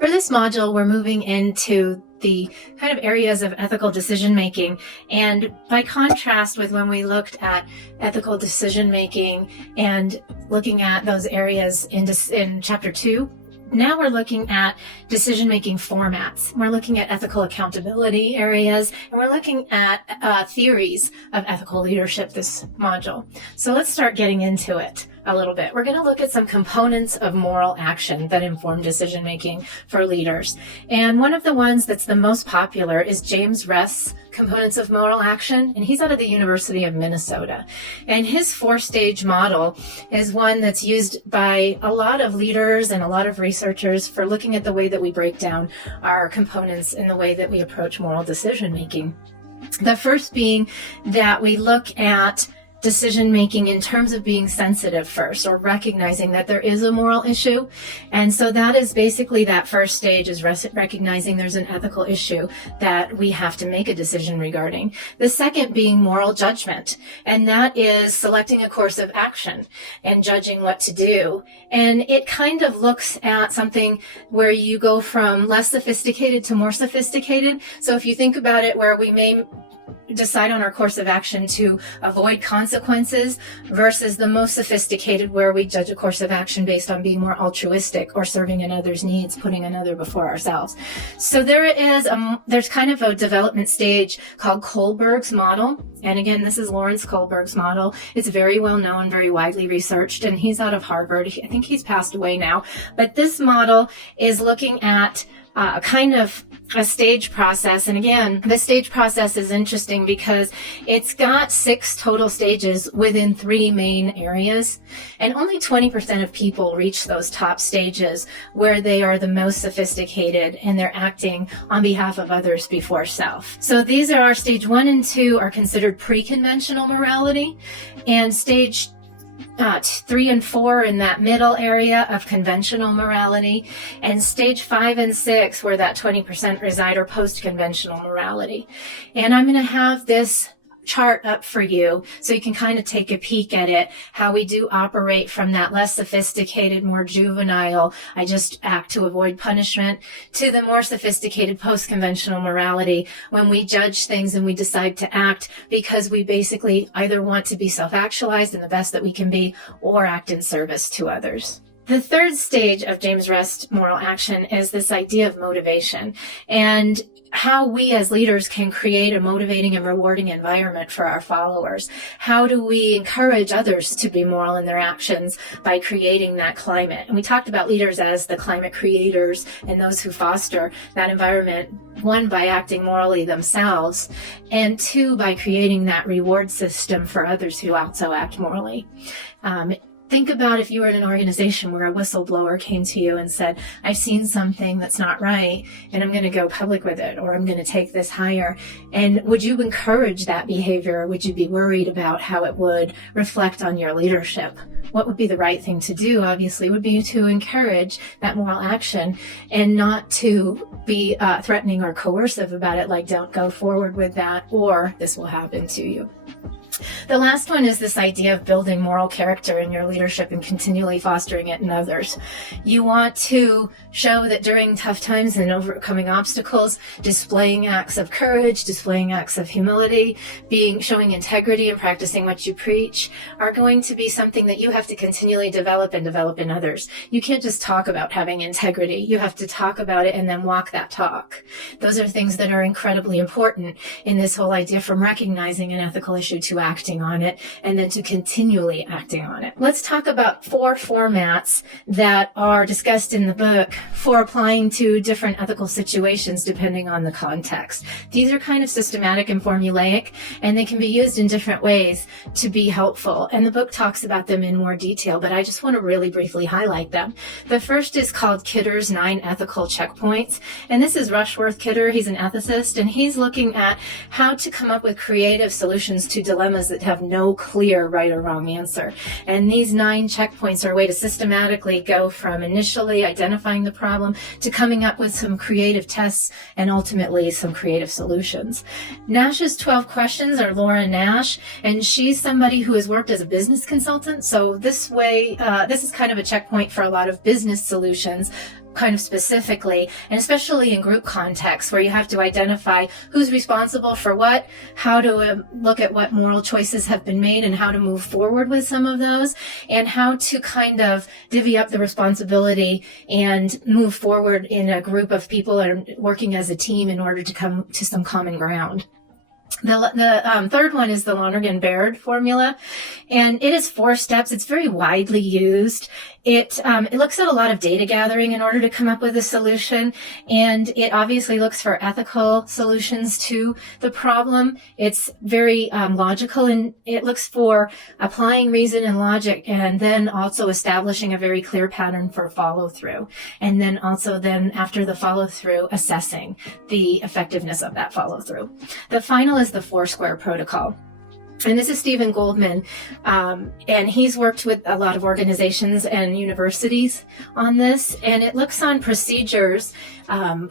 For this module, we're moving into the kind of areas of ethical decision making. And by contrast with when we looked at ethical decision making and looking at those areas in chapter 2, now we're looking at decision-making formats. We're looking at ethical accountability areas, and we're looking at theories of ethical leadership this module. So let's start getting into it a little bit. We're going to look at some components of moral action that inform decision-making for leaders. And one of the ones that's the most popular is James Rest's Components of Moral Action, and he's out of the University of Minnesota. And his 4-stage model is one that's used by a lot of leaders and a lot of researchers for looking at the way that we break down our components in the way that we approach moral decision-making. The first being that we look at decision-making in terms of being sensitive first, or recognizing that there is a moral issue. And so that is basically that first stage, is recognizing there's an ethical issue that we have to make a decision regarding. The second being moral judgment, and that is selecting a course of action and judging what to do. And it kind of looks at something where you go from less sophisticated to more sophisticated. So if you think about it, where we may decide on our course of action to avoid consequences versus the most sophisticated, where we judge a course of action based on being more altruistic or serving another's needs, putting another before ourselves. So there's kind of a development stage called Kohlberg's model. And again, this is Lawrence Kohlberg's model. It's very well known, very widely researched, and he's out of Harvard. I think he's passed away now. But this model is looking at kind of a stage process. And again, the stage process is interesting because it's got 6 total stages within 3 main areas. And only 20% of people reach those top stages where they are the most sophisticated and they're acting on behalf of others before self. So these are stage 1 and 2 are considered pre-conventional morality, and stage 3 and 4 in that middle area of conventional morality, and stage 5 and 6, where that 20% reside, are post-conventional morality. And I'm going to have this chart up for you so you can kind of take a peek at it, how we do operate from that less sophisticated, more juvenile, I just act to avoid punishment, to the more sophisticated post-conventional morality, when we judge things and we decide to act because we basically either want to be self-actualized and the best that we can be, or act in service to others. The third stage of James Rest moral action is this idea of motivation, and how we as leaders can create a motivating and rewarding environment for our followers. How do we encourage others to be moral in their actions by creating that climate? And we talked about leaders as the climate creators and those who foster that environment, 1, by acting morally themselves, and 2, by creating that reward system for others who also act morally. Think about if you were in an organization where a whistleblower came to you and said, I've seen something that's not right, and I'm going to go public with it, or I'm going to take this higher. And would you encourage that behavior, or would you be worried about how it would reflect on your leadership? What would be the right thing to do, obviously, would be to encourage that moral action and not to be threatening or coercive about it, like don't go forward with that, or this will happen to you. The last one is this idea of building moral character in your leadership and continually fostering it in others. You want to show that during tough times and overcoming obstacles, displaying acts of courage, displaying acts of humility, showing integrity and practicing what you preach are going to be something that you have to continually develop in others. You can't just talk about having integrity. You have to talk about it and then walk that talk. Those are things that are incredibly important in this whole idea, from recognizing an ethical issue to acting on it, and then to continually acting on it. Let's talk about 4 formats that are discussed in the book for applying to different ethical situations depending on the context. These are kind of systematic and formulaic, and they can be used in different ways to be helpful. And the book talks about them in more detail, but I just want to really briefly highlight them. The first is called Kidder's 9 Ethical Checkpoints, and this is Rushworth Kidder. He's an ethicist, and he's looking at how to come up with creative solutions to dilemmas that have no clear right or wrong answer. And these 9 checkpoints are a way to systematically go from initially identifying the problem to coming up with some creative tests and ultimately some creative solutions. Nash's 12 questions are Laura Nash, and she's somebody who has worked as a business consultant. So this is kind of a checkpoint for a lot of business solutions kind of specifically, and especially in group contexts where you have to identify who's responsible for what, how to look at what moral choices have been made and how to move forward with some of those, and how to kind of divvy up the responsibility and move forward in a group of people and working as a team in order to come to some common ground. The third one is the Lonergan-Baird formula, and it is 4 steps. It's very widely used. It looks at a lot of data gathering in order to come up with a solution, and it obviously looks for ethical solutions to the problem. It's very logical, and it looks for applying reason and logic, and then also establishing a very clear pattern for follow-through, and then also after the follow-through, assessing the effectiveness of that follow-through. The final is the 4-Square Protocol. And this is Stephen Goldman, and he's worked with a lot of organizations and universities on this, and it looks on procedures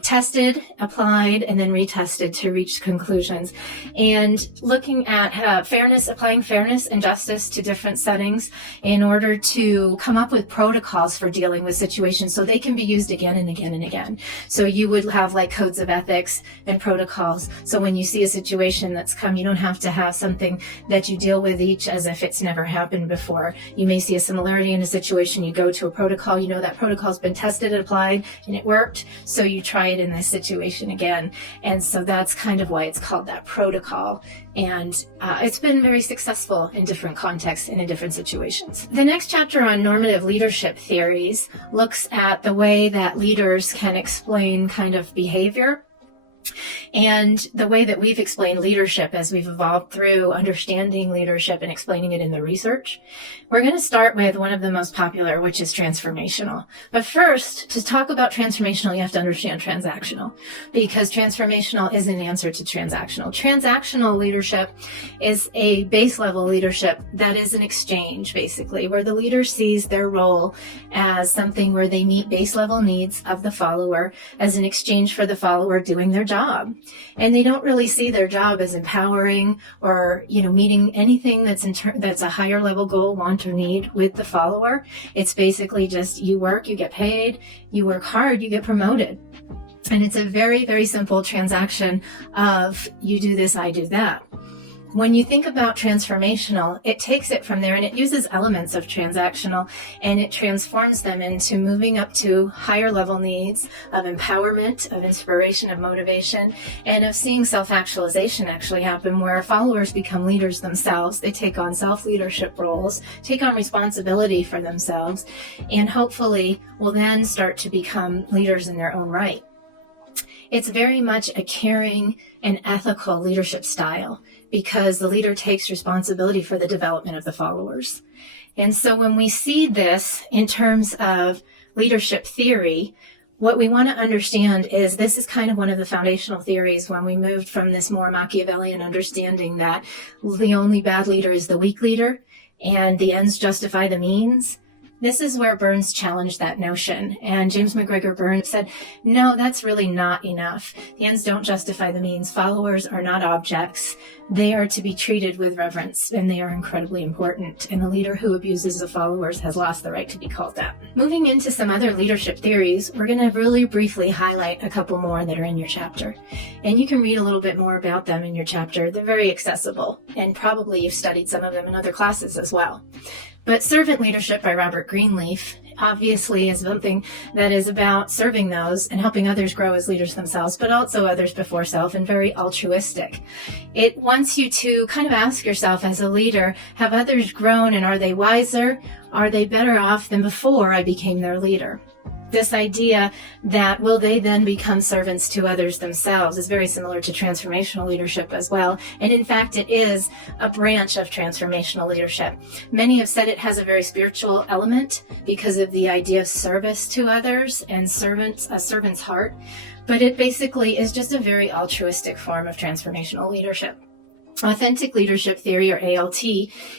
tested, applied, and then retested to reach conclusions, and looking at fairness, applying fairness and justice to different settings in order to come up with protocols for dealing with situations so they can be used again and again and again. So you would have like codes of ethics and protocols, so when you see a situation that's come, you don't have to have something that you deal with each as if it's never happened before. You may see a similarity in a situation, you go to a protocol, you know that protocol's been tested and applied and it worked, so you try it in this situation again. And so that's kind of why it's called that protocol. And it's been very successful in different contexts and in different situations. The next chapter on normative leadership theories looks at the way that leaders can explain kind of behavior, and the way that we've explained leadership as we've evolved through understanding leadership and explaining it in the research. We're going to start with one of the most popular, which is transformational. But first, to talk about transformational, you have to understand transactional, because transformational is an answer to transactional. Transactional leadership is a base level leadership that is an exchange, basically, where the leader sees their role as something where they meet base level needs of the follower as an exchange for the follower doing their job. And they don't really see their job as empowering or, meeting anything that's a higher level goal, want, or need with the follower. It's basically just you work, you get paid, you work hard, you get promoted. And it's a very, very simple transaction of you do this, I do that. When you think about transformational, it takes it from there and it uses elements of transactional and it transforms them into moving up to higher level needs of empowerment, of inspiration, of motivation, and of seeing self-actualization actually happen where followers become leaders themselves. They take on self-leadership roles, take on responsibility for themselves, and hopefully will then start to become leaders in their own right. It's very much a caring and ethical leadership style, because the leader takes responsibility for the development of the followers. And so when we see this in terms of leadership theory, what we want to understand is this is kind of one of the foundational theories when we moved from this more Machiavellian understanding that the only bad leader is the weak leader and the ends justify the means. This is where Burns challenged that notion. And James McGregor Burns said, no, that's really not enough. The ends don't justify the means. Followers are not objects. They are to be treated with reverence, and they are incredibly important. And the leader who abuses the followers has lost the right to be called that. Moving into some other leadership theories, we're going to really briefly highlight a couple more that are in your chapter. And you can read a little bit more about them in your chapter. They're very accessible, and probably you've studied some of them in other classes as well. But Servant Leadership by Robert Greenleaf obviously is something that is about serving those and helping others grow as leaders themselves, but also others before self, and very altruistic. It wants you to kind of ask yourself as a leader, have others grown and are they wiser? Are they better off than before I became their leader? This idea that will they then become servants to others themselves is very similar to transformational leadership as well. And in fact, it is a branch of transformational leadership. Many have said it has a very spiritual element because of the idea of service to others and a servant's heart. But it basically is just a very altruistic form of transformational leadership. Authentic leadership theory, or ALT,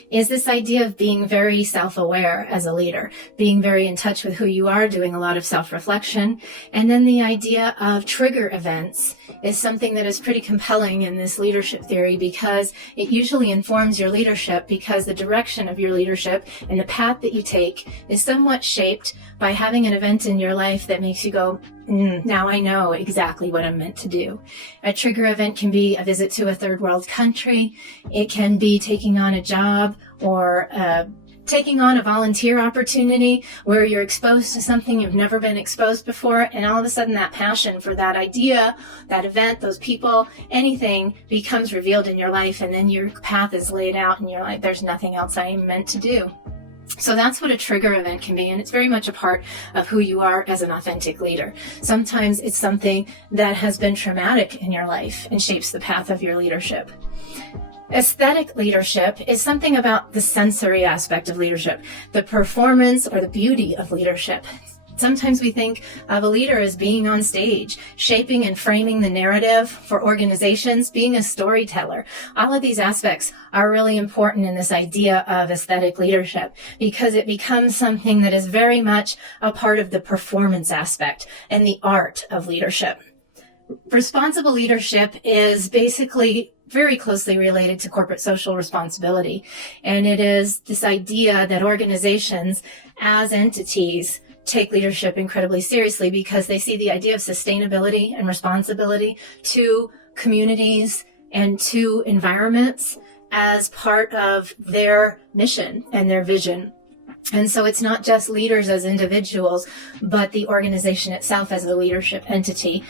is this idea of being very self-aware as a leader, being very in touch with who you are, doing a lot of self-reflection. And then the idea of trigger events is something that is pretty compelling in this leadership theory, because it usually informs your leadership, because the direction of your leadership and the path that you take is somewhat shaped by having an event in your life that makes you go, now I know exactly what I'm meant to do. A trigger event can be a visit to a third world country. It can be taking on a job, or taking on a volunteer opportunity where you're exposed to something you've never been exposed before, and all of a sudden that passion for that idea, that event, those people, anything becomes revealed in your life, and then your path is laid out and you're like, there's nothing else I am meant to do. So that's what a trigger event can be, and it's very much a part of who you are as an authentic leader. Sometimes it's something that has been traumatic in your life and shapes the path of your leadership. Aesthetic leadership is something about the sensory aspect of leadership, the performance or the beauty of leadership. Sometimes we think of a leader as being on stage, shaping and framing the narrative for organizations, being a storyteller. All of these aspects are really important in this idea of aesthetic leadership, because it becomes something that is very much a part of the performance aspect and the art of leadership. Responsible leadership is basically very closely related to corporate social responsibility. And it is this idea that organizations as entities take leadership incredibly seriously, because they see the idea of sustainability and responsibility to communities and to environments as part of their mission and their vision. And so it's not just leaders as individuals, but the organization itself as a leadership entity,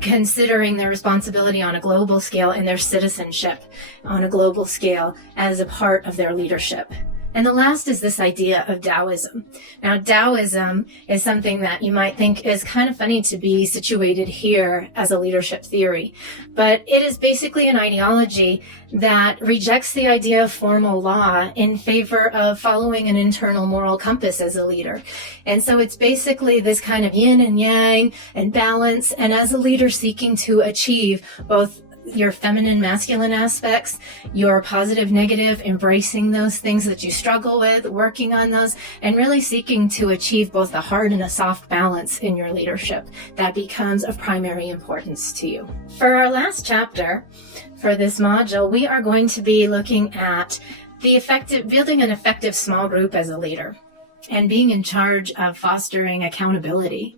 considering their responsibility on a global scale and their citizenship on a global scale as a part of their leadership. And the last is this idea of Taoism. Now, Taoism is something that you might think is kind of funny to be situated here as a leadership theory, but it is basically an ideology that rejects the idea of formal law in favor of following an internal moral compass as a leader. And so it's basically this kind of yin and yang and balance, and as a leader seeking to achieve both your feminine, masculine aspects, your positive, negative, embracing those things that you struggle with, working on those, and really seeking to achieve both a hard and a soft balance in your leadership that becomes of primary importance to you. For our last chapter for this module, we are going to be looking at building an effective small group as a leader and being in charge of fostering accountability.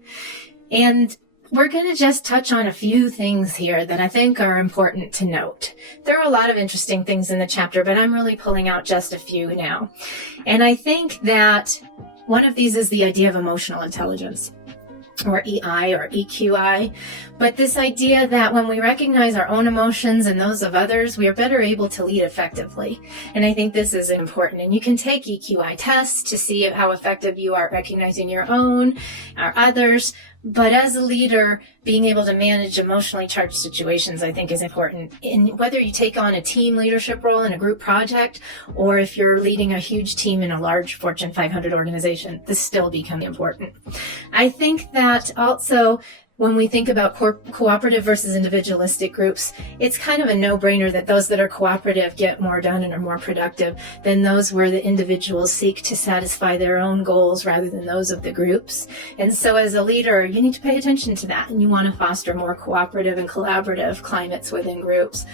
And we're going to just touch on a few things here that I think are important to note. There are a lot of interesting things in the chapter, but I'm really pulling out just a few now. And I think that one of these is the idea of emotional intelligence, or EI or EQI. But this idea that when we recognize our own emotions and those of others, we are better able to lead effectively. And I think this is important. And you can take EQI tests to see how effective you are at recognizing your own or others. But as a leader, being able to manage emotionally charged situations, I think, is important. In whether you take on a team leadership role in a group project, or if you're leading a huge team in a large Fortune 500 organization, this still becomes important. I think that also, when we think about cooperative versus individualistic groups, it's kind of a no-brainer that those that are cooperative get more done and are more productive than those where the individuals seek to satisfy their own goals rather than those of the groups. And so as a leader, you need to pay attention to that, and you want to foster more cooperative and collaborative climates within groups.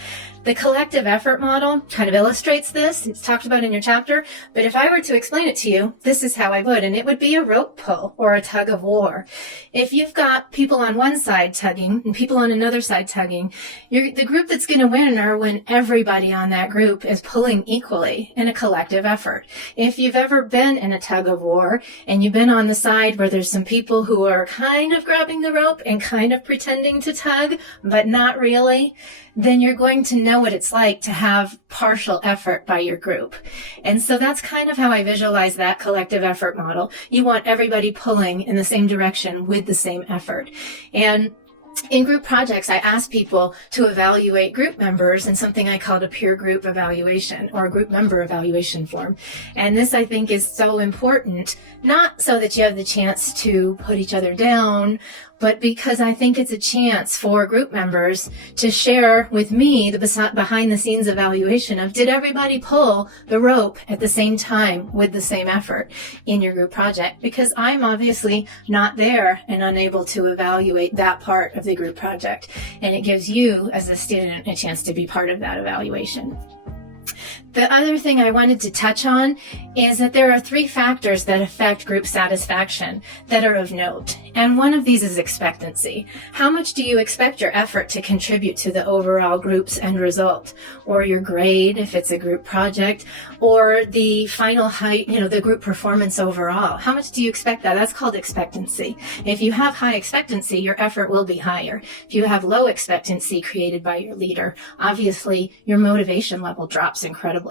The collective effort model kind of illustrates this. It's talked about in your chapter, but if I were to explain it to you, this is how I would, and it would be a rope pull or a tug of war. If you've got people on one side tugging and people on another side tugging, the group that's going to win are when everybody on that group is pulling equally in a collective effort. If you've ever been in a tug of war and you've been on the side where there's some people who are kind of grabbing the rope and kind of pretending to tug, but not really, then you're going to know what it's like to have partial effort by your group. And so that's kind of how I visualize that collective effort model. You want everybody pulling in the same direction with the same effort. And in group projects, I ask people to evaluate group members in something I called a peer group evaluation, or a group member evaluation form. And this, I think, is so important, not so that you have the chance to put each other down, but because I think it's a chance for group members to share with me the behind the scenes evaluation of, did everybody pull the rope at the same time with the same effort in your group project? Because I'm obviously not there and unable to evaluate that part of the group project. And it gives you as a student a chance to be part of that evaluation. The other thing I wanted to touch on is that there are 3 factors that affect group satisfaction that are of note. And one of these is expectancy. How much do you expect your effort to contribute to the overall group's end result? Or your grade, if it's a group project, or the final height, the group performance overall. How much do you expect that? That's called expectancy. If you have high expectancy, your effort will be higher. If you have low expectancy created by your leader, obviously your motivation level drops incredibly.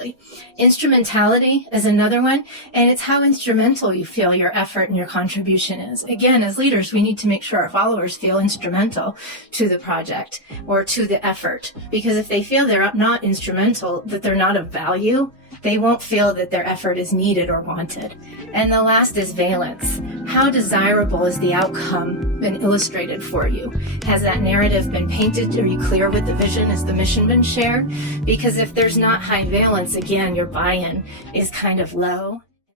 Instrumentality is another one, and it's how instrumental you feel your effort and your contribution is. Again, as leaders, we need to make sure our followers feel instrumental to the project or to the effort, because if they feel they're not instrumental, that they're not of value, they won't feel that their effort is needed or wanted. And the last is valence. How desirable is the outcome been illustrated for you? Has that narrative been painted? Are you clear with the vision? Has the mission been shared? Because if there's not high valence, again, your buy-in is kind of low.